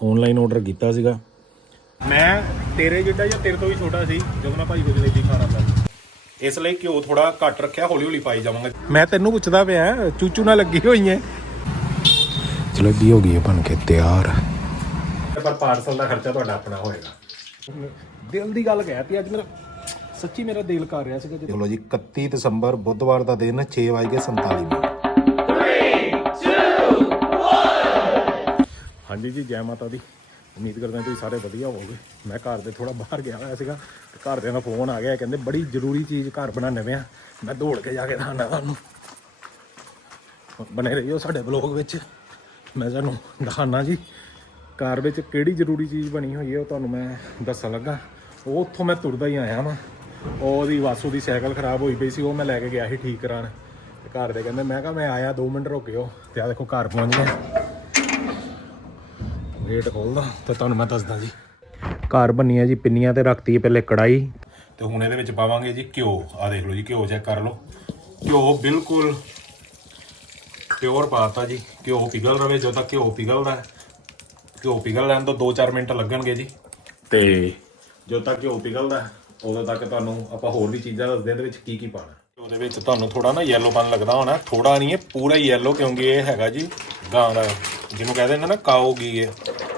Online order ਕੀਤਾ ਸੀਗਾ। ਮੈਂ ਤੇਰੇ ਜਿੱਡਾ ਜਾਂ ਤੇਰੇ ਤੋਂ ਵੀ ਛੋਟਾ ਸੀ ਜਦੋਂ ਮੈਂ ਭਾਈ ਕੋਲ ਜਲੇਬੀ ਖਾਣ ਆਉਂਦਾ ਸੀ। ਇਸ ਲਈ ਘਿਓ ਥੋੜਾ ਘੱਟ ਰੱਖਿਆ ਹੌਲੀ ਹੌਲੀ ਪਾਈ ਜਾਵਾਂਗਾ। ਮੈਂ ਤੈਨੂੰ ਪੁੱਛਦਾ ਪਿਆ ਚੂਚੂ ਨਾਲ ਲੱਗੀ ਹੋਈ ਐ। ਜਲੇਬੀ ਹੋ ਗਈ ਹੈ ਬਣ ਕੇ ਤਿਆਰ। ਪਰ ਪਾਰਸਲ ਦਾ ਖਰਚਾ ਤੁਹਾਡਾ ਆਪਣਾ ਹੋਏਗਾ। ਦਿਲ ਦੀ ਗੱਲ ਕਹਿਤੀ ਅੱਜ ਮੇਰਾ ਸੱਚੀ ਮੇਰਾ ਦਿਲ ਕਰ ਰਿਹਾ ਸੀਗਾ ਚਲੋ ਜੀ 31 ਦਸੰਬਰ ਬੁੱਧਵਾਰ ਦਾ ਦਿਨ 6:47 ਮਿੰਟ। ਹਾਂਜੀ ਜੀ, ਜੈ ਮਾਤਾ ਦੀ। ਉਮੀਦ ਕਰਦੇ ਹਾਂ ਤੁਸੀਂ ਸਾਰੇ ਵਧੀਆ ਹੋਵੋਗੇ। ਮੈਂ ਘਰ ਦੇ ਥੋੜਾ ਬਾਹਰ ਗਿਆ ਹੋਇਆ ਸੀਗਾ, ਤੇ ਘਰਦਿਆਂ ਦਾ ਫੋਨ ਆ ਗਿਆ, ਕਹਿੰਦੇ ਬੜੀ ਜ਼ਰੂਰੀ ਚੀਜ਼ ਘਰ ਬਣਾਉਣੇ ਪਿਆ ਮੈਂ ਦੌੜ ਕੇ ਜਾ ਕੇ ਦੱਸਣਾ ਤੁਹਾਨੂੰ। ਬਣੇ ਰਹੀਓ ਸਾਡੇ ਬਲੌਗ ਵਿੱਚ। ਮੈਂ ਤੁਹਾਨੂੰ ਦਿਖਾਣਾ ਜੀ, ਘਰ ਵਿੱਚ ਕਿਹੜੀ ਜ਼ਰੂਰੀ ਚੀਜ਼ ਬਣੀ ਹੋਈ ਹੈ ਉਹ ਤੁਹਾਨੂੰ ਮੈਂ ਦੱਸਣ ਲੱਗਾ। ਉਹ ਉੱਥੋਂ ਮੈਂ ਤੁਰਦਾ ਹੀ ਆਇਆ ਵਾਂ। ਉਹਦੀ ਵਾਸੂ ਦੀ ਸਾਈਕਲ ਖਰਾਬ ਹੋਈ ਪਈ ਸੀ, ਉਹ ਮੈਂ ਲੈ ਕੇ ਗਿਆ ਸੀ ਠੀਕ ਕਰਾਉਣ। ਤੇ ਘਰ ਦੇ ਕਹਿੰਦੇ, ਮੈਂ ਕਿਹਾ ਮੈਂ ਆਇਆ 2 ਮਿੰਟ ਰੁਕਿਓ। ਤੇ ਆ ਦੇਖੋ ਘਰ ਪਹੁੰਚ ਗਿਆ। ਗੇਟ ਖੋਲਦਾ ਤੇ ਤੁਹਾਨੂੰ ਮੈਂ ਦੱਸਦਾ ਜੀ। ਘਰ ਬੰਨੀ ਹੈ ਜੀ ਪਿੰਨੀਆਂ ਤੇ ਰੱਖਤੀ ਹੈ ਪਹਿਲੇ ਕੜਾਈ ਤੇ ਹੁਣ ਇਹਦੇ ਵਿੱਚ ਪਾਵਾਂਗੇ ਜੀ ਘਿਓ। ਆ ਦੇਖ ਲਓ ਜੀ ਘਿਓ ਚੈੱਕ ਕਰ ਲਓ। ਘਿਓ ਬਿਲਕੁਲ ਪਿਓਰ ਪਾਤਾ ਜੀ। ਘਿਓ ਪਿਘਲ ਰਵੇ ਜਦੋਂ ਤੱਕ ਘਿਓ ਪਿਘਲਦਾ ਹੈ। ਘਿਓ ਪਿਘਲ ਲੈਣ ਤੋਂ 2-4 ਮਿੰਟ ਲੱਗਣਗੇ ਜੀ। ਤੇ ਜਦੋਂ ਤੱਕ ਘਿਓ ਪਿਘਲਦਾ ਹੈ, ਉਦੋਂ ਤੱਕ ਤੁਹਾਨੂੰ ਆਪਾਂ ਹੋਰ ਵੀ ਚੀਜ਼ਾਂ ਦੱਸਦੇ ਹਾਂ ਇਹਦੇ ਵਿੱਚ ਕੀ ਕੀ ਪਾਣਾ ਉਹਦੇ ਵਿੱਚ ਤੁਹਾਨੂੰ ਥੋੜਾ ਨਾ ਯੈਲੋ ਪਨ ਲੱਗਦਾ ਹੋਣਾ। ਥੋੜਾ ਨਹੀਂ ਇਹ ਪੂਰਾ ਯੈਲੋ ਕਿਉਂਕਿ ਇਹ ਹੈਗਾ ਜੀ ਗਾਂ ਦਾ ਜਿਹਨੂੰ ਕਹਿੰਦੇ ਨੇ ਨਾ ਕਾਓ ਗੀ ਇਹ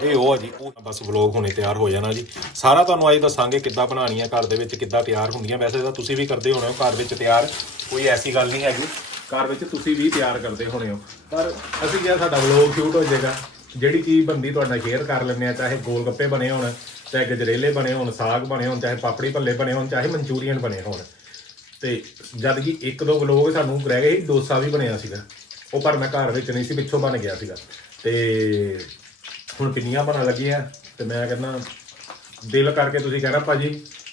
ਇਹ ਉਹ ਆ ਜੀ ਉਹ ਬਸ ਵਲੋਗ ਹੁਣੇ ਤਿਆਰ ਹੋ ਜਾਣਾ ਜੀ। ਸਾਰਾ ਤੁਹਾਨੂੰ ਅੱਜ ਦੱਸਾਂਗੇ ਕਿੱਦਾਂ ਬਣਾਉਣੀ ਹੈ ਘਰ ਦੇ ਵਿੱਚ ਕਿੱਦਾਂ ਤਿਆਰ ਹੁੰਦੀਆਂ। ਵੈਸੇ ਤਾਂ ਤੁਸੀਂ ਵੀ ਕਰਦੇ ਹੋਣੇ ਹੋ ਘਰ ਵਿੱਚ ਤਿਆਰ ਕੋਈ ਐਸੀ ਗੱਲ ਨਹੀਂ ਹੈਗੀ। ਘਰ ਵਿੱਚ ਤੁਸੀਂ ਵੀ ਤਿਆਰ ਕਰਦੇ ਹੋਣੇ ਹੋ। ਪਰ ਅਸੀਂ ਕਿਹਾ ਸਾਡਾ ਵਲੋਗ ਸ਼ੂਟ ਹੋ ਜਾਏਗਾ। ਜਿਹੜੀ ਚੀਜ਼ ਬੰਦੀ ਤੁਹਾਡਾ ਸ਼ੇਅਰ ਕਰ ਲੈਂਦੇ ਆ ਚਾਹੇ ਗੋਲ ਗੱਪੇ ਬਣੇ ਹੋਣ ਚਾਹੇ ਗਜਰੇਲੇ ਬਣੇ ਹੋਣ ਸਾਗ ਬਣੇ ਹੋਣ ਚਾਹੇ ਪਾਪੜੀ ਭੱਲੇ ਬਣੇ ਹੋਣ ਚਾਹੇ ਮਨਚੂਰੀਅਨ ਬਣੇ ਹੋਣ। ਤੇ ਜਦ ਕਿ ਇੱਕ ਦੋ ਵਲੋਗ ਸਾਨੂੰ ਰਹਿ ਗਏ ਸੀ, ਡੋਸਾ ਵੀ ਬਣਿਆ ਸੀਗਾ। ਉਹ ਪਰ ਮੈਂ ਘਰ ਵਿੱਚ ਨਹੀਂ ਸੀ ਪਿੱਛੋਂ ਬਣ ਗਿਆ ਸੀਗਾ। ਤੇ ਹੁਣ ਪਿੰਨੀਆਂ ਬਣਨ ਲੱਗੀਆਂ ਤੇ ਮੈਂ ਕਹਿੰਦਾ, ਦਿਲ ਕਰਕੇ ਤੁਸੀਂ ਕਹਿਣਾ ਭਾਜੀ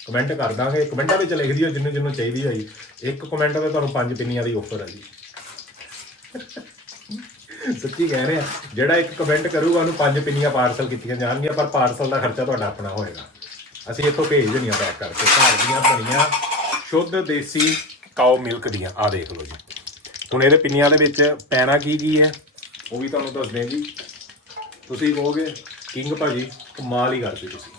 ਕਮੈਂਟ ਕਰ ਦਾਂਗੇ। ਕਮੈਂਟਾਂ ਵਿੱਚ ਲਿਖ ਦਿਓ ਜਿੰਨੂੰ ਜਿੰਨੂੰ ਚਾਹੀਦੀ ਹੋਈ। ਇੱਕ ਕਮੈਂਟ ਤੇ ਤੁਹਾਨੂੰ ਪੰਜ ਪਿੰਨੀਆਂ ਦੀ ਆਫਰ ਹੈ ਜੀ। ਸੱਚੀ ਕਹਿ ਰਹੇ ਆ, ਜਿਹੜਾ ਇੱਕ ਕਮੈਂਟ ਕਰੂਗਾ, ਉਹਨੂੰ ਪੰਜ ਪਿੰਨੀਆਂ ਪਾਰਸਲ ਕੀਤੀਆਂ ਜਾਣਗੀਆਂ, ਪਰ ਪਾਰਸਲ ਦਾ ਖਰਚਾ ਤੁਹਾਡਾ ਆਪਣਾ ਹੋਏਗਾ। ਅਸੀਂ ਇੱਥੋਂ ਭੇਜ ਦੇਣੀਆਂ ਪੈਕ ਕਰਕੇ। ਘਰ ਦੀਆਂ ਬਣੀਆਂ ਸ਼ੁੱਧ ਦੇਸੀ ਕਾਓ ਮਿਲਕ ਦੀਆਂ। ਆ ਦੇਖ ਲਓ ਜੀ। ਹੁਣ ਇਹਦੇ ਪਿੰਨੀਆਂ ਦੇ ਵਿੱਚ ਪੈਣਾ ਕੀ ਕੀ ਹੈ, ਉਹ ਵੀ ਤੁਹਾਨੂੰ ਦੱਸਦੇ ਹਾਂ ਜੀ। ਤੁਸੀਂ ਕਹੋਗੇ? ਕਿੰਗ ਭਾਜੀ, ਕਮਾਲ ਹੀ ਕਰਦੇ ਤੁਸੀਂ।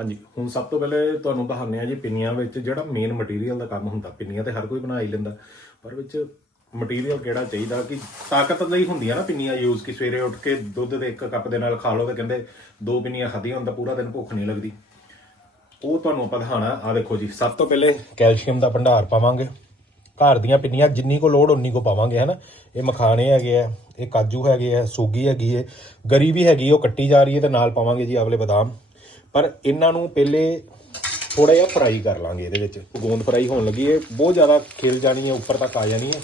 ਹਾਂਜੀ, ਹੁਣ ਸਭ ਤੋਂ ਪਹਿਲੇ ਤੁਹਾਨੂੰ ਦਿਖਾਉਂਦੇ ਆ ਜੀ ਪਿੰਨੀਆਂ ਵਿੱਚ ਜਿਹੜਾ ਮੇਨ ਮਟੀਰੀਅਲ ਦਾ ਕੰਮ ਹੁੰਦਾ। ਪਿੰਨੀਆਂ ਤੇ ਹਰ ਕੋਈ ਬਣਾ ਹੀ ਲੈਂਦਾ। ਪਰ ਵਿੱਚ ਮਟੀਰੀਅਲ ਕਿਹੜਾ ਚਾਹੀਦਾ ਕਿ ਤਾਕਤ ਲਈ ਹੁੰਦੀਆਂ ਨਾ ਪਿੰਨੀਆਂ ਯੂਜ਼ ਕਿ ਸਵੇਰੇ ਉੱਠ ਕੇ ਦੁੱਧ ਦੇ ਇੱਕ ਕੱਪ ਦੇ ਨਾਲ ਖਾ ਲਓ ਤੇ ਕਹਿੰਦੇ ਦੋ ਪਿੰਨੀਆਂ ਖਾਧੀਆਂ ਹੁੰਦਾ ਪੂਰਾ ਦਿਨ ਭੁੱਖ ਨਹੀਂ ਲੱਗਦੀ। ਉਹ ਤੁਹਾਨੂੰ ਆਪਾਂ ਦਿਖਾਣਾ ਆ ਦੇਖੋ ਜੀ, ਸਭ ਤੋਂ ਪਹਿਲੇ ਕੈਲਸ਼ੀਅਮ ਦਾ ਭੰਡਾਰ ਪਾਵਾਂਗੇ। ਘਰ ਦੀਆਂ ਪਿੰਨੀਆਂ ਜਿੰਨੀ ਕੋ ਲੋੜ ਉਨੀ ਕੋ ਪਾਵਾਂਗੇ, ਹਨਾ। ਇਹ ਮਖਾਣੇ ਹੈਗੇ ਆ, ਇਹ ਕਾਜੂ ਹੈਗੇ ਆ, ਸੂਗੀ ਹੈਗੀ ਹੈ ਗਰੀ ਵੀ ਹੈਗੀ ਉਹ ਕੱਟੀ ਜਾ ਰਹੀ ਹੈ ਤੇ ਨਾਲ ਪਾਵਾਂਗੇ ਜੀ ਆਵਲੇ ਬਦਾਮ। ਪਰ ਇਹਨਾਂ ਨੂੰ ਪਹਿਲੇ ਥੋੜਾ ਜਿਹਾ ਫਰਾਈ ਕਰ ਲਾਂਗੇ ਇਹਦੇ ਵਿੱਚ। ਗੋਂਦ ਫਰਾਈ ਹੋਣ ਲੱਗੀ ਹੈ ਬਹੁਤ ਜ਼ਿਆਦਾ ਖਿਲ ਜਾਣੀ ਹੈ ਉੱਪਰ ਤੱਕ ਆ ਜਾਣੀ ਹੈ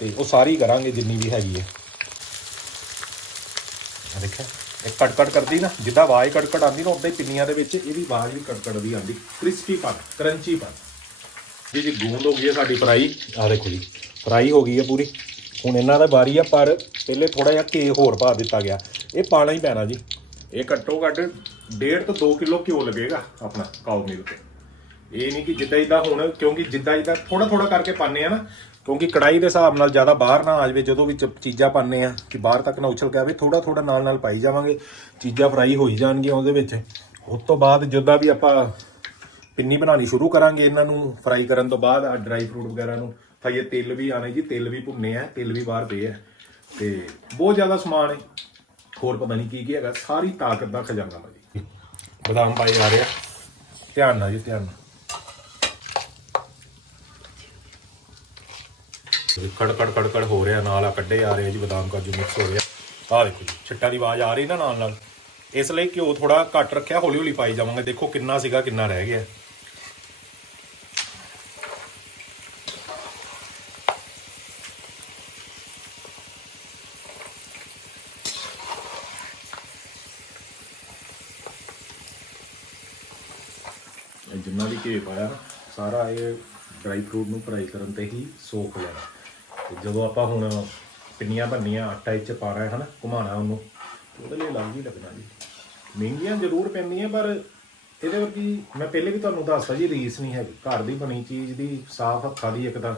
ਤੇ ਉਹ ਸਾਰੀ ਕਰਾਂਗੇ ਜਿੰਨੀ ਵੀ ਹੈਗੀ ਹੈ ਆ ਦੇਖਿਆ, ਇਹ ਕੜਕੜ ਕਰਦੀ ਨਾ, ਜਿੱਦਾਂ ਆਵਾਜ਼ ਕੜਕੜ ਆਉਂਦੀ ਨਾ ਉਦਾਂ ਹੀ ਪਿੰਨੀਆਂ ਦੇ ਵਿੱਚ ਇਹਦੀ ਆਵਾਜ਼ ਵੀ ਕੜਕੜ ਦੀ ਆਉਂਦੀ। ਕ੍ਰਿਸਪੀ ਪਨ ਕਰੰਚੀ ਪਨ। ਜੀ ਜੀ ਗੂੰਦ ਹੋ ਗਈ ਹੈ ਸਾਡੀ ਫਰਾਈ ਆ ਦੇਖੋ ਜੀ ਫਰਾਈ ਹੋ ਗਈ ਹੈ ਪੂਰੀ। ਹੁਣ ਇਹਨਾਂ ਦਾ ਵਾਰੀ ਆ, ਪਰ ਪਹਿਲੇ ਥੋੜਾ ਜਿਹਾ ਘੇ ਹੋਰ ਪਾ ਦਿੱਤਾ ਗਿਆ। ਇਹ ਪਾਣਾ ਹੀ ਪੈਣਾ ਜੀ। ਇਹ ਘੱਟੋ ਘੱਟ 1.5 ਤੋਂ 2 ਕਿਲੋ ਘਿਓ ਲੱਗੇਗਾ ਆਪਣਾ ਕਾਓ ਮਿਲਕ ਇਹ ਨਹੀਂ ਕਿ ਜਿੱਦਾਂ ਜਿੱਦਾਂ ਹੁਣ, ਕਿਉਂਕਿ ਜਿੱਦਾਂ ਜਿੱਦਾਂ ਥੋੜਾ ਥੋੜਾ ਕਰਕੇ ਪਾਣੇ ਆ ਨਾ, ਕਿਉਂਕਿ ਕੜਾਈ ਦੇ ਹਿਸਾਬ ਨਾਲ ਜ਼ਿਆਦਾ ਬਾਹਰ ਨਾ ਆ ਜਾਵੇ ਜਦੋਂ ਵੀ ਚੀਜ਼ਾਂ ਪਾਣੇ ਆ, ਕਿ ਬਾਹਰ ਤੱਕ ਨਾ ਉਛਲ ਕੇ ਆਵੇ ਥੋੜਾ ਥੋੜਾ ਨਾਲ ਨਾਲ ਪਾਈ ਜਾਵਾਂਗੇ। ਚੀਜ਼ਾਂ ਫਰਾਈ ਹੋਈ ਜਾਣਗੀਆਂ ਉਹਦੇ ਵਿੱਚ। ਉਸ ਤੋਂ ਬਾਅਦ ਜਦੋਂ ਵੀ ਆਪਾਂ ਪਿੰਨੀ ਬਣਾਉਣੀ ਸ਼ੁਰੂ ਕਰਾਂਗੇ ਇਹਨਾਂ ਨੂੰ ਫਰਾਈ ਕਰਨ ਤੋਂ ਬਾਅਦ ਆ ਡਰਾਈ ਫਰੂਟ ਵਗੈਰਾ ਨੂੰ। ਤਾਂ ਇਹ ਤਿਲ ਵੀ ਆਣੇ ਜੀ, ਤਿਲ ਵੀ ਭੁੰਨੇ ਆ, ਤਿਲ ਵੀ ਬਾਹਰ ਪਏ ਆ। ਤੇ ਬਹੁਤ ਜ਼ਿਆਦਾ ਸਮਾਨ ਹੈ। ਹੋਰ ਪਤਾ ਨਹੀਂ ਕੀ ਕੀ ਹੈਗਾ, ਸਾਰੀ ਤਾਕਤ ਦਾ ਖਜ਼ਾਨਾ ਵਾ ਬਦਾਮ ਪਾਏ ਜਾ ਰਿਹਾ ਧਿਆਨ ਨਾਲ ਜੀ, ਧਿਆਨ ਨਾਲ। ਜੀ ਕੜ ਕੜ ਕੜ ਕੜ ਹੋ ਰਿਹਾ, ਨਾਲ ਆ ਕੱਢੇ ਆ ਰਹੇ ਜੀ, ਬਦਾਮ ਕਾਜੂ ਮਿਕਸ ਹੋ ਰਿਹਾ ਆਹ ਦੇਖੋ ਜੀ, ਛਿੱਟਾਂ ਦੀ ਆਵਾਜ਼ ਆ ਰਹੀ ਨਾ ਨਾਲ ਨਾਲ। ਇਸ ਲਈ ਘਿਓ ਥੋੜਾ ਘੱਟ ਰੱਖਿਆ ਹੌਲੀ ਹੌਲੀ ਪਾਈ ਜਾਵਾਂਗੇ। ਦੇਖੋ ਕਿੰਨਾ ਸੀਗਾ, ਕਿੰਨਾ ਰਹਿ ਗਿਆ ਇਹ ਜਿੰਨਾ ਵੀ ਘੇ ਪਾਇਆ ਸਾਰਾ ਇਹ ਡਰਾਈ ਫਰੂਟ ਨੂੰ ਫਰਾਈ ਕਰਨ ਤੇ ਹੀ ਸੋਖ ਲੈਣਾ ਤੇ ਜਦੋਂ ਆਪਾਂ ਹੁਣ ਪਿੰਨੀਆਂ ਬੰਨੀਆਂ ਆਟਾ ਇੱਚ ਪਾਣਾ ਹੈ ਹਨਾ ਘੁਮਾਣਾ ਉਹਨੂੰ ਉਹਦੇ ਲਈ ਅਲੱਗ ਹੀ ਲੱਗਣਾ ਜੀ। ਮਹਿੰਗੀਆਂ ਜ਼ਰੂਰ ਪੈਂਦੀਆਂ, ਪਰ ਇਹਦੇ ਵਰਗੀ ਮੈਂ ਪਹਿਲੇ ਵੀ ਤੁਹਾਨੂੰ ਦੱਸਦਾ ਜੀ, ਰੀਸ ਨਹੀਂ ਹੈਗੀ। ਘਰ ਦੀ ਬਣੀ ਚੀਜ਼ ਦੀ, ਸਾਫ਼ ਹੱਥਾਂ ਦੀ ਇੱਕ ਤਾਂ,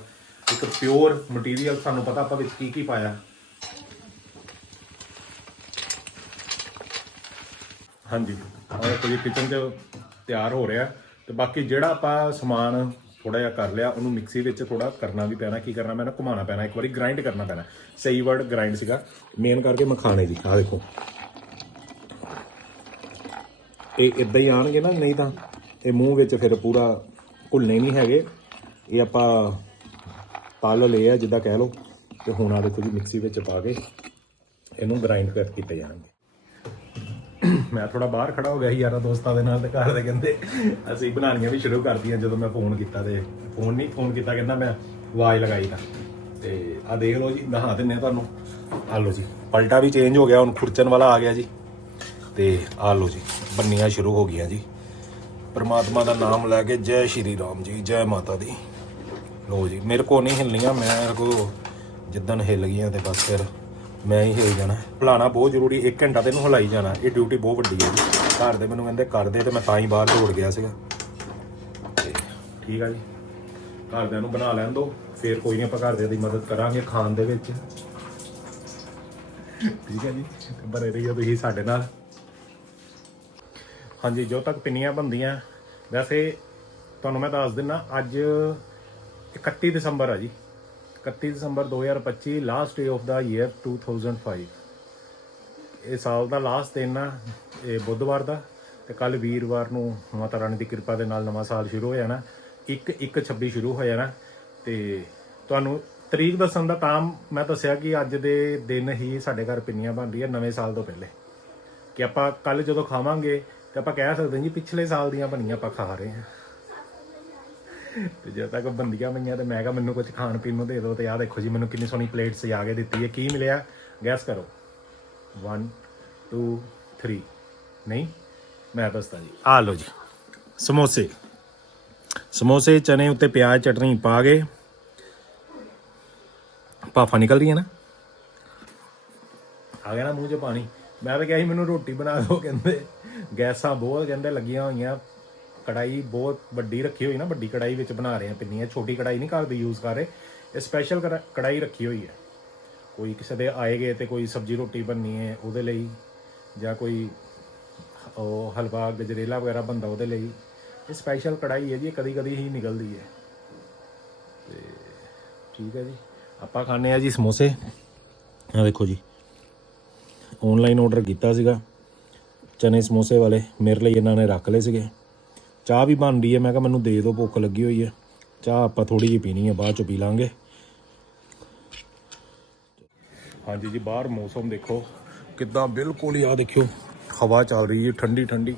ਇੱਕ ਪਿਓਰ ਮਟੀਰੀਅਲ ਸਾਨੂੰ ਪਤਾ ਆਪਾਂ ਵਿੱਚ ਕੀ ਕੀ ਪਾਇਆ। ਹਾਂਜੀ ਔਰ ਕੋਈ ਕਿਚਨ 'ਚ ਤਿਆਰ ਹੋ ਰਿਹਾ। ਤੇ ਬਾਕੀ ਜਿਹੜਾ ਆਪਾਂ ਸਮਾਨ ਥੋੜਾ ਜਿਹਾ ਕਰ ਲਿਆ, ਉਹਨੂੰ ਮਿਕਸੀ ਵਿੱਚ ਥੋੜਾ ਕਰਨਾ ਵੀ ਪੈਣਾ, ਕੀ ਕਰਨਾ ਪੈਣਾ, ਘੁਮਾਉਣਾ ਪੈਣਾ, ਇੱਕ ਵਾਰੀ ਗ੍ਰਾਈਂਡ ਕਰਨਾ ਪੈਣਾ। ਸਹੀ ਵਰਡ ਗ੍ਰਾਈਂਡ ਸੀਗਾ। ਮੇਨ ਕਰਕੇ ਮਖਾਣੇ ਦੀ, ਆਹ ਦੇਖੋ। ਇਹ ਇਦਾਂ ਹੀ ਆਣਗੇ ਨਾ, ਨਹੀਂ ਤਾਂ ਇਹ ਮੂੰਹ ਵਿੱਚ ਫਿਰ ਪੂਰਾ ਘੁਲਣੇ ਨਹੀਂ ਹੈਗੇ। ਇਹ ਆਪਾਂ ਤਲ ਲਏ ਆ, ਜਿੱਦਾਂ ਕਹਿ ਲਓ। ਤੇ ਹੁਣ ਆ ਦੇਖੋ ਜੀ, ਮਿਕਸੀ ਵਿੱਚ ਪਾ ਕੇ ਇਹਨੂੰ ਗ੍ਰਾਈਂਡ ਕਰ ਕੀਤੇ ਜਾਣਗੇ। ਮੈਂ ਥੋੜਾ ਬਾਹਰ ਖੜਾ ਹੋ ਗਿਆ ਸੀ ਯਾਰਾਂ ਦੋਸਤਾਂ ਦੇ ਨਾਲ ਤੇ ਘਰ ਦੇ ਕਹਿੰਦੇ, ਅਸੀਂ ਬਣਾਉਣੀਆਂ ਵੀ ਸ਼ੁਰੂ ਕਰਦੀਆਂ ਜਦੋਂ ਮੈਂ ਫੋਨ ਕੀਤਾ ਤੇ ਫੋਨ ਨਹੀਂ ਫੋਨ ਕੀਤਾ, ਕਹਿੰਦਾ ਮੈਂ ਆਵਾਜ਼ ਲਗਾਈ ਤਾਂ। ਤੇ ਆ ਦੇਖ ਲਓ ਜੀ, ਦਿਖਾ ਦਿੰਨੇ ਆ ਤੁਹਾਨੂੰ। ਆ ਲਓ ਜੀ, ਪਲਟਾ ਵੀ ਚੇਂਜ ਹੋ ਗਿਆ, ਹੁਣ ਖੁਰਚਣ ਵਾਲਾ ਆ ਗਿਆ ਜੀ। ਤੇ ਆ ਲਓ ਜੀ, ਬੰਨੀਆਂ ਸ਼ੁਰੂ ਹੋ ਗਈਆਂ ਜੀ। ਪਰਮਾਤਮਾ ਦਾ ਨਾਮ ਲੈ ਕੇ ਜੈ ਸ਼੍ਰੀ ਰਾਮ ਜੀ, ਜੈ ਮਾਤਾ ਦੀ। ਲਓ ਜੀ, ਮੇਰੇ ਕੋ ਨਹੀਂ ਹਿੱਲਣੀਆਂ, ਮੈਂ ਕੋ ਜਿੱਦਣ ਹਿੱਲ ਗਈਆਂ ਤੇ ਬਸ ਫਿਰ ਮੈਂ ਹੀ ਹਿੱਲ ਜਾਣਾ। ਭਲਾਣਾ ਬਹੁਤ ਜ਼ਰੂਰੀ 1 ਘੰਟਾ ਤੈਨੂੰ ਹਿਲਾਈ ਜਾਣਾ। ਇਹ ਡਿਊਟੀ ਬਹੁਤ ਵੱਡੀ ਹੈ ਜੀ। ਘਰ ਦੇ ਮੈਨੂੰ ਕਹਿੰਦੇ ਕਰਦੇ ਤੇ ਮੈਂ ਤਾਂ ਹੀ ਬਾਹਰ ਦੌੜ ਗਿਆ ਸੀਗਾ। ਤੇ ਠੀਕ ਆ ਜੀ। ਘਰਦਿਆਂ ਨੂੰ ਬਣਾ ਲੈਣ ਦੋ। ਫਿਰ ਕੋਈ ਨਹੀਂ ਆਪਾਂ ਘਰਦਿਆਂ ਦੀ ਮਦਦ ਕਰਾਂਗੇ ਖਾਣ ਦੇ ਵਿੱਚ। ਠੀਕ ਹੈ ਜੀ। ਬਰੇ ਰਹੀਓ ਤੁਸੀਂ ਸਾਡੇ ਨਾਲ। ਹਾਂਜੀ, ਜੋ ਤੱਕ ਪਿੰਨੀਆਂ ਬੰਦੀਆਂ ਵੈਸੇ ਤੁਹਾਨੂੰ ਮੈਂ ਦੱਸ ਦਿੰਨਾ, ਅੱਜ 31 ਦਸੰਬਰ ਆ ਜੀ। 31 ਦਸੰਬਰ 2025 last day of the year 2005 ਇਹ ਸਾਲ ਦਾ ਲਾਸਟ ਦਿਨ ਆ, ਇਹ ਬੁੱਧਵਾਰ ਦਾ। ਤੇ ਕੱਲ ਵੀਰਵਾਰ ਨੂੰ ਮਾਤਾ ਰਾਣੀ ਦੀ ਕਿਰਪਾ ਦੇ ਨਾਲ ਨਵਾਂ ਸਾਲ ਸ਼ੁਰੂ ਹੋ ਜਾਣਾ। 1 1 26 ਸ਼ੁਰੂ ਹੋ ਜਾਣਾ। ਤੇ ਤੁਹਾਨੂੰ ਤਰੀਕ ਦੱਸਣ ਦਾ ਤਾਂ ਮੈਂ ਦੱਸਿਆ ਕਿ ਅੱਜ ਦੇ ਦਿਨ ਹੀ ਸਾਡੇ ਘਰ ਪਿੰਨੀਆਂ ਬਣ ਰਹੀਆਂ ਨਵੇਂ ਸਾਲ ਤੋਂ ਪਹਿਲੇ। ਕਿ ਆਪਾਂ ਕੱਲ ਜਦੋਂ ਖਾਵਾਂਗੇ, ਤੇ ਆਪਾਂ ਕਹਿ ਸਕਦੇ ਹਾਂ ਜੀ ਪਿਛਲੇ ਸਾਲ ਦੀਆਂ ਬਣੀਆਂ ਆਪਾਂ ਖਾ ਰਹੇ ਹਾਂ। ਤੇ ਜਦ ਤੱਕ ਬੰਦੀਆਂ ਪਈਆਂ ਤੇ ਮੈਂ ਕਿਹਾ ਮੈਨੂੰ ਕੁਝ ਖਾਣ ਪੀਣ ਨੂੰ ਦੇ ਦਿਓ ਤੇ ਆਹ ਦੇਖੋ ਜੀ, ਮੈਨੂੰ ਕਿੰਨੀ ਸੋਹਣੀ ਪਲੇਟ ਸਜਾ ਕੇ ਦਿੱਤੀ ਹੈ। ਕੀ ਮਿਲਿਆ? ਗੈਸ ਕਰੋ। 1 2 3 ਨਹੀਂ, ਮੈਂ ਦੱਸਦਾ ਜੀ। ਆ ਲਓ ਜੀ, ਸਮੋਸੇ। ਸਮੋਸੇ, ਚਨੇ ਉੱਤੇ ਪਿਆਜ਼, ਚਟਨੀ ਪਾ ਕੇ। ਭਾਫਾ ਨਿਕਲ ਰਹੀ ਹੈ ਨਾ। ਆ ਗਿਆ ਨਾ ਮੂੰਹ 'ਚ ਪਾਣੀ। ਮੈਂ ਤਾਂ ਕਿਹਾ ਸੀ, ਮੈਨੂੰ ਰੋਟੀ ਬਣਾ ਦਿਓ, ਕਹਿੰਦੇ। ਗੈਸਾਂ ਬਹੁਤ ਕਹਿੰਦੇ ਲੱਗੀਆਂ ਹੋਈਆਂ। ਕੜਾਈ ਬਹੁਤ ਵੱਡੀ ਰੱਖੀ ਹੋਈ ਨਾ, ਵੱਡੀ ਕੜਾਈ ਵਿੱਚ ਬਣਾ ਰਹੇ ਆ ਪਿੰਨੀਆਂ। ਛੋਟੀ ਕੜਾਈ ਨਹੀਂ ਘਰ ਦੀ ਯੂਜ਼ ਕਰ ਰਹੇ। ਇਹ ਸਪੈਸ਼ਲ ਕੜਾਈ ਰੱਖੀ ਹੋਈ ਹੈ। ਕੋਈ ਕਿਸੇ ਦੇ ਆਏਗੇ ਤੇ ਕੋਈ ਸਬਜੀ ਰੋਟੀ ਬਣਨੀ ਹੈ ਉਹਦੇ ਲਈ, ਜਾਂ ਕੋਈ ਉਹ ਹਲਵਾ, ਗਜਰੇਲਾ ਵਗੈਰਾ ਬਣਦਾ ਉਹਦੇ ਲਈ। ਇਹ ਸਪੈਸ਼ਲ ਕੜਾਈ ਹੈ ਜੀ ਕਦੀ ਕਦੀ ਹੀ ਨਿਕਲਦੀ ਹੈ। ਤੇ ਠੀਕ ਹੈ ਜੀ। ਆਪਾਂ ਖਾਣੇ ਆ ਜੀ ਸਮੋਸੇ। ਆ ਦੇਖੋ ਜੀ। ਆਨਲਾਈਨ ਆਰਡਰ ਕੀਤਾ ਸੀਗਾ। ਚਨੇ ਸਮੋਸੇ ਵਾਲੇ, ਮੇਰੇ ਲਈ ਇਹਨਾਂ ਨੇ ਰੱਖ ਲਏ ਸੀਗੇ। ਚਾਹ ਵੀ ਬਣ ਰਹੀ ਹੈ। ਮੈਂ ਕਿਹਾ ਮੈਨੂੰ ਦੇ ਦਿਓ, ਭੁੱਖ ਲੱਗੀ ਹੋਈ ਹੈ। ਚਾਹ ਆਪਾਂ ਥੋੜੀ ਜਿਹੀ ਪੀਣੀ ਹੈ, ਬਾਅਦ ਚ ਪੀ ਲਾਂਗੇ। ਹਾਂਜੀ ਜੀ, ਬਾਹਰ ਮੌਸਮ ਦੇਖੋ, ਕਿੱਦਾਂ ਬਿਲਕੁਲ ਹੀ ਆ ਦੇਖਿਓ, ਹਵਾ ਚੱਲ ਰਹੀ ਹੈ, ਠੰਡੀ ਠੰਡੀ।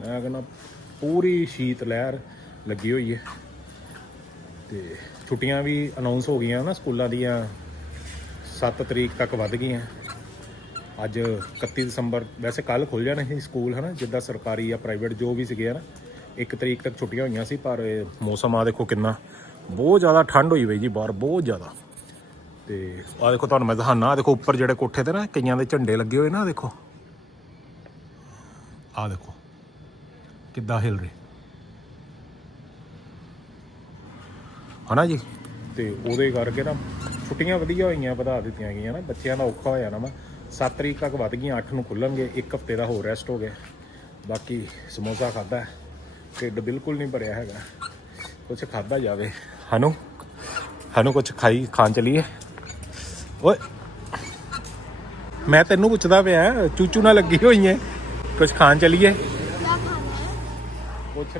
ਮੈਂ ਕਹਿੰਦਾ ਪੂਰੀ ਸ਼ੀਤ ਲਹਿਰ ਲੱਗੀ ਹੋਈ ਹੈ। ਤੇ ਛੁੱਟੀਆਂ ਵੀ ਅਨਾਉਂਸ ਹੋ ਗਈਆਂ ਨਾ ਸਕੂਲਾਂ ਦੀਆਂ 7 ਤਰੀਕ ਤੱਕ ਵੱਧ ਗਈਆਂ। ਅੱਜ 31 ਦਸੰਬਰ, ਵੈਸੇ ਕੱਲ ਖੁੱਲ ਜਾਣੇ ਸੀ ਸਕੂਲ, ਹਨਾ, ਜਿੱਦਾਂ ਸਰਕਾਰੀ ਜਾਂ ਪ੍ਰਾਈਵੇਟ ਜੋ ਵੀ ਸੀਗੇ, ਹਨਾ। 1 ਤਰੀਕ ਤੱਕ ਛੁੱਟੀਆਂ ਹੋਈਆਂ ਸੀ, ਪਰ ਮੌਸਮ ਆ ਦੇਖੋ ਕਿੰਨਾ। ਬਹੁਤ ਜ਼ਿਆਦਾ ਠੰਡ ਹੋਈ ਹੋਈ ਜੀ ਬਾਹਰ, ਬਹੁਤ ਜ਼ਿਆਦਾ। ਤੇ ਆ ਦੇਖੋ ਤੁਹਾਨੂੰ ਮੈਂ ਦਿਖਾਣਾ ਆ ਦੇਖੋ ਉੱਪਰ ਜਿਹੜੇ ਕੋਠੇ ਤੇ ਨਾ ਕਈਆਂ ਦੇ ਝੰਡੇ ਲੱਗੇ ਹੋਏ ਨਾ ਦੇਖੋ। ਆ ਦੇਖੋ, ਕਿੱਦਾਂ ਹਿਲ ਰਹੇ। ਹਨਾ ਜੀ? ਤੇ ਉਹਦੇ ਕਰਕੇ ਨਾ ਛੁੱਟੀਆਂ ਵਧੀਆ ਹੋਈਆਂ, ਵਧਾ ਦਿੱਤੀਆਂ ਗਈਆਂ ਨਾ। ਬੱਚਿਆਂ ਦਾ ਔਖਾ ਹੋਇਆ ਨਾ ਵਾ। 7 ਤਰੀਕ ਤੱਕ ਵੱਧ ਗਈਆਂ 8 ਨੂੰ ਖੁੱਲਣਗੇ, ਇੱਕ ਹਫ਼ਤੇ ਦਾ ਹੋਰ ਰੈਸਟ ਹੋ ਗਿਆ। ਬਾਕੀ ਸਮੋਸਾ ਖਾਦਾ ਢਿੱਡ ਬਿਲਕੁਲ ਨਹੀਂ ਭਰਿਆ ਹੈਗਾ। ਕੁਝ ਖਾਦਾ ਜਾਵੇ। ਹਨੂ ਹਨੂ ਕੁਝ ਖਾਈ ਖਾਣ ਚਲੀਏ? ਓਏ ਮੈਂ ਤੈਨੂੰ ਪੁੱਛਦਾ ਪਿਆ ਚੂਚੂ ਨਾਲ ਲੱਗੀ ਹੋਈ ਐ। ਕੁਝ ਖਾਣ ਚਲੀਏ? ਕੁਛ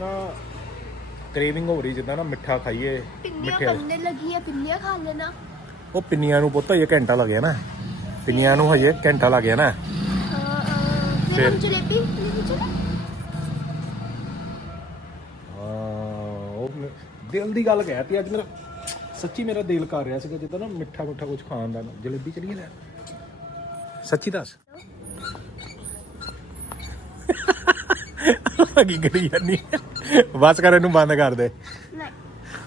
ਕ੍ਰੇਵਿੰਗ ਹੋ ਰਹੀ ਜਿੱਦਾਂ ਨਾ ਮਿੱਠਾ ਖਾਈਏ ਮਿੱਠੇ ਲੱਗੀ ਐ ਪਿੰਨੀਆਂ ਖਾ ਲੈਣਾ। ਉਹ ਪਿੰਨੀਆਂ ਨੂੰ ਪੁੱਤ ਇਹ ਘੰਟਾ ਲੱਗਿਆ ਨਾ ਪਿੰਨੀਆਂ ਨੂੰ ਹਜੇ ਘੰਟਾ ਲੱਗਿਆ ਨਾ ਹਾਂ ਫਿਰ ਜਲੇਬੀ ਦਿਲ ਦੀ ਗੱਲ ਕਹਿਤੀ ਅੱਜ ਮੇਰਾ ਸੱਚੀ ਮੇਰਾ ਦਿਲ ਕਰ ਰਿਹਾ ਸੀਗਾ ਜਿੱਦਾਂ ਨਾ ਮਿੱਠਾ ਮਿੱਠਾ ਕੁਝ ਖਾਣ ਦਾ ਜਲੇਬੀ ਚੜੀਏ ਲੈ ਸੱਚੀ ਦੱਸ। ਕੀ ਗੜੀ ਜਾਨੀ ਬਸ ਕਰ ਇਹਨੂੰ ਬੰਦ ਕਰ ਦੇ।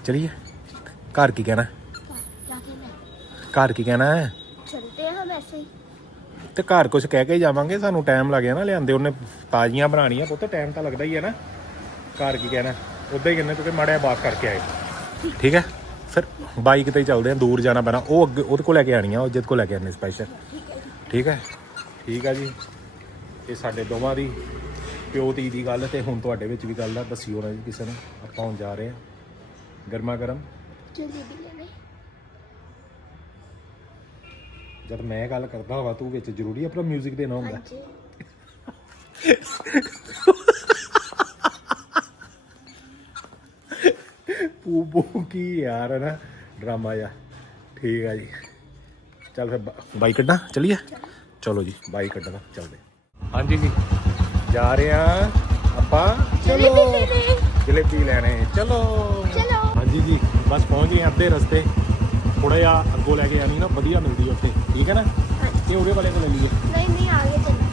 ਚਲਿਏ। ਘਰ ਕੀ ਕਹਿਣਾ? ਘਰ ਕੀ ਕਹਿਣਾ? ਹੈ ਚਲਤੇ ਹਾਂ। ਵੈਸੇ ਤੇ ਘਰ ਕੁਝ ਕਹਿ ਕੇ ਜਾਵਾਂਗੇ ਸਾਨੂੰ ਟਾਈਮ ਲੱਗਿਆ ਨਾ ਲਿਆਂਦੇ। ਉਹਨੇ ਤਾਜ਼ੀਆਂ ਬਣਾਣੀਆਂ ਪੁੱਤ ਟਾਈਮ ਤਾਂ ਲੱਗਦਾ ਹੀ ਹੈ ਨਾ। ਘਰ ਕੀ ਕਹਿਣਾ? ਉਦਾਂ ਹੀ ਕਹਿੰਦੇ ਕਿਉਂਕਿ ਮਾੜਾ ਬਾਤ ਕਰਕੇ ਆਏ। ਠੀਕ ਹੈ? ਫਿਰ ਬਾਈਕ ਤੇ ਚੱਲਦੇ ਆ ਦੂਰ ਜਾਣਾ ਪੈਣਾ। ਉਹ ਅੱਗੇ ਉਹਦੇ ਕੋਲ ਲੈ ਕੇ ਆਣੀ ਆ ਉਹ ਜਿੱਦ ਕੋਲ ਲੈ ਕੇ ਆਣੀ ਸਪੈਸ਼ਲ ਠੀਕ ਹੈ? ਠੀਕ ਹੈ ਜੀ। ਇਹ ਸਾਡੇ ਦੋਵਾਂ ਦੀ ਪਿਓ ਤੀ ਦੀ ਗੱਲ ਤੇ ਹੁਣ ਤੁਹਾਡੇ ਵਿੱਚ ਵੀ ਗੱਲ ਆ। ਦੱਸੀ ਨਾ ਜੀ ਕਿਸੇ ਨੂੰ। ਆਪਾਂ ਹੁਣ ਜਾ ਰਹੇ ਆ ਗਰਮਾ ਗਰਮ। ਜਦ ਮੈਂ ਗੱਲ ਕਰਦਾ ਹਾਂ ਤੂੰ ਵਿੱਚ ਜ਼ਰੂਰੀ ਆਪਣਾ 뮤직 ਦੇਣਾ ਹੁੰਦਾ। ਪੂ ਕੀ ਯਾਰ ਹੈ ਨਾ ਡਰਾਮਾ ਜਾ ਠੀਕ ਆ ਜੀ। ਚੱਲ ਫਿਰ ਬਾਈ ਕੱਢਾਂ ਚਲੀਏ? ਚਲੋ ਜੀ। ਬਾਈ ਕੱਢਣਾ ਚੱਲਦੇ। ਹਾਂਜੀ ਜੀ। ਜਾ ਰਹੇ ਆ ਆਪਾਂ। ਚਲੋ। ਜਲੇਬੀ ਲੈਣੇ। ਚਲੋ। ਚਲੋ। ਹਾਂਜੀ ਜੀ ਬਸ ਪਹੁੰਚ ਗਏ ਅੱਧੇ ਰਸਤੇ। ਥੋੜਾ ਜਿਹਾ ਅੱਗੋਂ ਲੈ ਕੇ ਜਾਣੀ ਨਾ ਵਧੀਆ ਮਿਲਦੀ ਆ ਉੱਥੇ। ਠੀਕ ਹੈ ਨਾ? ਇਹ ਉਹਦੇ ਵਾਲੇ ਕੋਲ ਲੈ ਲਈਏ। ਨਹੀਂ ਨਹੀਂ ਆਗੇ ਚੱਲਦੇ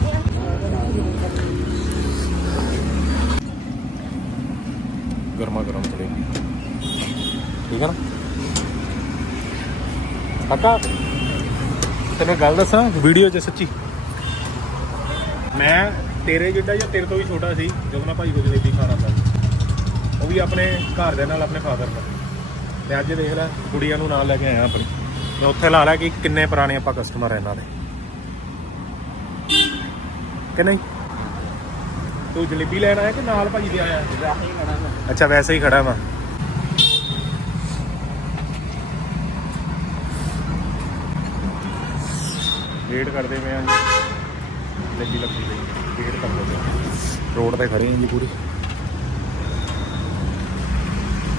ਗਰਮਾ ਗਰਮ ਚਲੇਗੀ। ਠੀਕ ਹੈ ਨਾ? ਕਾਕਾ ਤੈਨੂੰ ਗੱਲ ਦੱਸਾਂ ਵੀਡੀਓ 'ਚ ਸੱਚੀ। ਮੈਂ ਤੇਰੇ ਜਿੱਡਾ ਜਾਂ ਤੇਰੇ ਤੋਂ ਵੀ ਛੋਟਾ ਸੀ ਜਦੋਂ ਮੈਂ ਭਾਈ ਕੋਲ ਜਲੇਬੀ ਖਾਣ ਸੀ। ਉਹ ਵੀ ਆਪਣੇ ਘਰ ਦੇ ਨਾਲ ਆਪਣੇ ਫਾਦਰ ਨਾਲ। ਤੇ ਅੱਜ ਦੇਖ ਲੈ ਕੁੜੀਆਂ ਨੂੰ ਨਾਲ ਲੈ ਕੇ ਆਇਆ ਆਪਣੀ। ਮੈਂ ਉੱਥੇ ਲਾ ਲਿਆ ਕਿ ਕਿੰਨੇ ਪੁਰਾਣੇ ਆਪਾਂ ਕਸਟਮਰ ਆ ਇਹਨਾਂ ਦੇ। ਕਿ ਨਹੀਂ? ਤੂੰ ਜਲੇਬੀ ਲੈਣ ਆਇਆ ਕਿ ਨਾਲ ਭਾਜੀ ਦੇ ਆਇਆ? ਅੱਛਾ ਵੈਸੇ ਹੀ ਖੜਾ ਮੈਂ ਵੇਟ ਕਰਦੇ ਪਏ ਆ ਜੀ। ਲੱਗੀ ਲੱਗੀ ਪਈ, ਵੇਟ ਕਰਦੇ ਪਏ ਰੋਡ ਤੇ ਖੜੇ ਆ ਜੀ ਪੂਰੀ।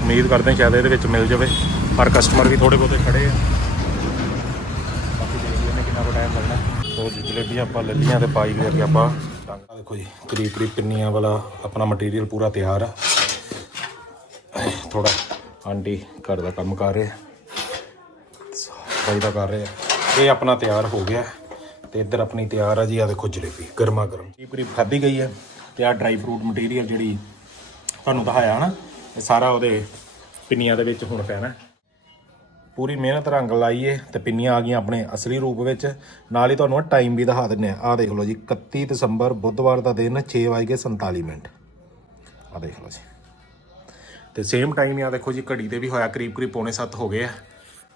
ਉਮੀਦ ਕਰਦੇ ਹਾਂ ਸ਼ਾਇਦ ਇਹਦੇ ਵਿੱਚ ਮਿਲ ਜਾਵੇ, ਪਰ ਕਸਟਮਰ ਵੀ ਥੋੜੇ ਬਹੁਤੇ ਖੜੇ ਆ। ਬਾਕੀ ਦੇਖ ਲੈਂਦੇ ਕਿੰਨਾ ਕੁ ਟਾਈਮ ਲੱਗਣਾ। ਸੋ ਜੀ ਜਲੇਬੀਆਂ ਆਪਾਂ ਲੈ ਲਈਆਂ ਤੇ ਪਾਈ ਵੀ ਆਪਾਂ ਟਾਂਗਾ ਦੇਖੋ ਜੀ, ਕਰੀਬ ਕਰੀਬ ਪਿੰਨੀਆਂ ਵਾਲਾ ਆਪਣਾ ਮਟੀਰੀਅਲ ਪੂਰਾ ਤਿਆਰ ਆ। ਥੋੜਾ ਆਂਟੀ ਘਰ ਦਾ ਕੰਮ ਕਰ ਰਹੇ ਆ। ਦਾ ਕਰ ਰਹੇ ਆ। ਇਹ ਆਪਣਾ ਤਿਆਰ ਹੋ ਗਿਆ। ਤੇ ਇੱਧਰ ਆਪਣੀ ਤਿਆਰ ਆ ਜੀ ਆ ਦੇਖੋ ਜਲੇਬੀ, ਗਰਮਾ ਗਰਮ। ਕਰੀਬ ਕਰੀਬ ਖਾਧੀ ਗਈ ਹੈ ਤੇ ਆ ਡਰਾਈ ਫਰੂਟ ਮਟੀਰੀਅਲ ਜਿਹੜੀ ਤੁਹਾਨੂੰ ਦਿਖਾਇਆ ਨਾ ਇਹ ਸਾਰਾ ਉਹਦੇ ਪਿੰਨੀਆਂ ਦੇ ਵਿੱਚ ਹੁਣ ਪੈਣਾ। ਪੂਰੀ ਮਿਹਨਤ ਰੰਗ ਲਾਈਏ ਤੇ ਪਿੰਨੀਆਂ ਆ ਗਈਆਂ ਆਪਣੇ ਅਸਲੀ ਰੂਪ ਵਿੱਚ। ਨਾਲ ਹੀ ਤੁਹਾਨੂੰ ਟਾਈਮ ਵੀ ਦਿਖਾ ਦਿੰਨੇ ਆ। ਆਹ ਦੇਖ ਲਓ ਜੀ 31 ਦਸੰਬਰ, ਬੁੱਧਵਾਰ ਦਾ ਦਿਨ 6:47 ਮਿੰਟ। ਆ ਦੇਖ ਲਓ ਜੀ। ਤੇ ਸੇਮ ਟਾਈਮ ਆ ਦੇਖੋ ਜੀ, ਘੜੀ ਤੇ ਵੀ ਹੋਇਆ ਕਰੀਬ ਕਰੀਬ ਪੌਣੇ 7 ਹੋ ਗਏ ਆ।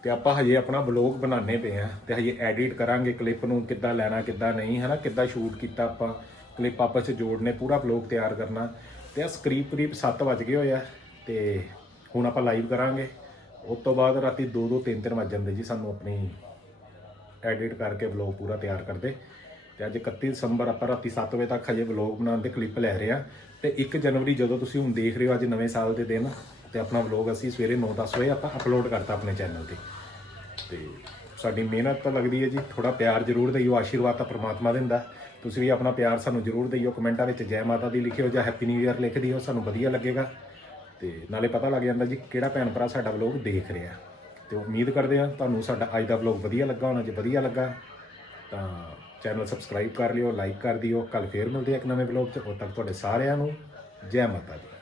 ਤੇ ਆਪਾਂ ਹਜੇ ਆਪਣਾ ਬਲੌਗ ਬਣਾਉਣੇ ਪਏ ਆ ਤੇ ਹਜੇ ਐਡਿਟ ਕਰਾਂਗੇ ਕਲਿੱਪ ਨੂੰ ਕਿੱਦਾਂ ਲੈਣਾ, ਕਿੱਦਾਂ ਨਹੀਂ ਹੈ ਨਾ ਕਿੱਦਾਂ ਸ਼ੂਟ ਕੀਤਾ ਆਪਾਂ? ਕਲਿੱਪ ਆਪਸ ਚ ਜੋੜਨੇ, ਪੂਰਾ ਬਲੌਗ ਤਿਆਰ ਕਰਨਾ। ਤੇ ਆ ਕਰੀਬ ਕਰੀਬ 7 ਵੱਜ ਗਏ ਹੋਏ ਆ ਤੇ ਹੁਣ ਆਪਾਂ ਲਾਈਵ ਕਰਾਂਗੇ। ਉਸ ਤੋਂ ਬਾਅਦ ਰਾਤੀ 2 2 3 3 ਵੱਜ ਜਾਂਦੇ ਜੀ ਸਾਨੂੰ ਆਪਣੀ ਐਡਿਟ ਕਰਕੇ ਵਲੌਗ ਪੂਰਾ ਤਿਆਰ ਕਰਦੇ। ਤੇ ਅੱਜ 31 ਦਸੰਬਰ, ਆਪਾਂ ਰਾਤੀ 7 ਵਜੇ ਤੱਕ ਹਜੇ ਵਲੌਗ ਬਣਾਉਣ ਦੇ ਕਲਿੱਪ ਲੈ ਰਹੇ ਆ ਤੇ 1 ਜਨਵਰੀ ਜਦੋਂ ਤੁਸੀਂ ਹੁਣ ਦੇਖ ਰਹੇ ਹੋ ਅੱਜ ਨਵੇਂ ਸਾਲ ਦੇ ਦਿਨ, ਤੇ ਆਪਣਾ ਵਲੌਗ ਅਸੀਂ ਸਵੇਰੇ 9-10 ਵਜੇ ਆਪਾਂ ਅਪਲੋਡ ਕਰਤਾ ਆਪਣੇ ਚੈਨਲ ਤੇ। ਤੇ ਸਾਡੀ ਮਿਹਨਤ ਤਾਂ ਲੱਗਦੀ ਹੈ ਜੀ ਥੋੜਾ ਪਿਆਰ ਜ਼ਰੂਰ ਦਈਓ, ਆਸ਼ੀਰਵਾਦ ਤਾਂ ਪ੍ਰਮਾਤਮਾ ਦਿੰਦਾ। ਤੁਸੀਂ ਵੀ ਆਪਣਾ ਪਿਆਰ ਸਾਨੂੰ ਜ਼ਰੂਰ ਦਈਓ, ਕਮੈਂਟਾਂ ਵਿੱਚ ਜੈ ਮਾਤਾ ਦੀ ਲਿਖਿਓ ਜਾਂ ਹੈਪੀ ਨਿਊ ਇਅਰ ਲਿਖ ਦਿਓ, ਸਾਨੂੰ ਵਧੀਆ ਲੱਗੇਗਾ। ਤੇ ਨਾਲੇ ਪਤਾ ਲੱਗ ਜਾਂਦਾ ਜੀ, ਕਿਹੜਾ ਭੈਣ ਭਰਾ ਸਾਡਾ ਵਲੌਗ ਦੇਖ ਰਿਹਾ। ਤੇ ਉਮੀਦ ਕਰਦੇ ਹਾਂ ਤੁਹਾਨੂੰ ਸਾਡਾ ਅੱਜ ਦਾ ਵਲੌਗ ਵਧੀਆ ਲੱਗਾ ਹੋਣਾ, ਜੇ ਵਧੀਆ ਲੱਗਾ, ਤਾਂ ਚੈਨਲ ਸਬਸਕ੍ਰਾਈਬ ਕਰ ਲਿਓ ਲਾਈਕ ਕਰ ਦਿਓ। ਕੱਲ ਫੇਰ ਮਿਲਦੇ ਆ ਇੱਕ ਨਵੇਂ ਵਲੌਗ 'ਚ। ਉਦੋਂ ਤੱਕ ਤੁਹਾਡੇ ਸਾਰਿਆਂ ਨੂੰ ਜੈ ਮਾਤਾ ਦੀ।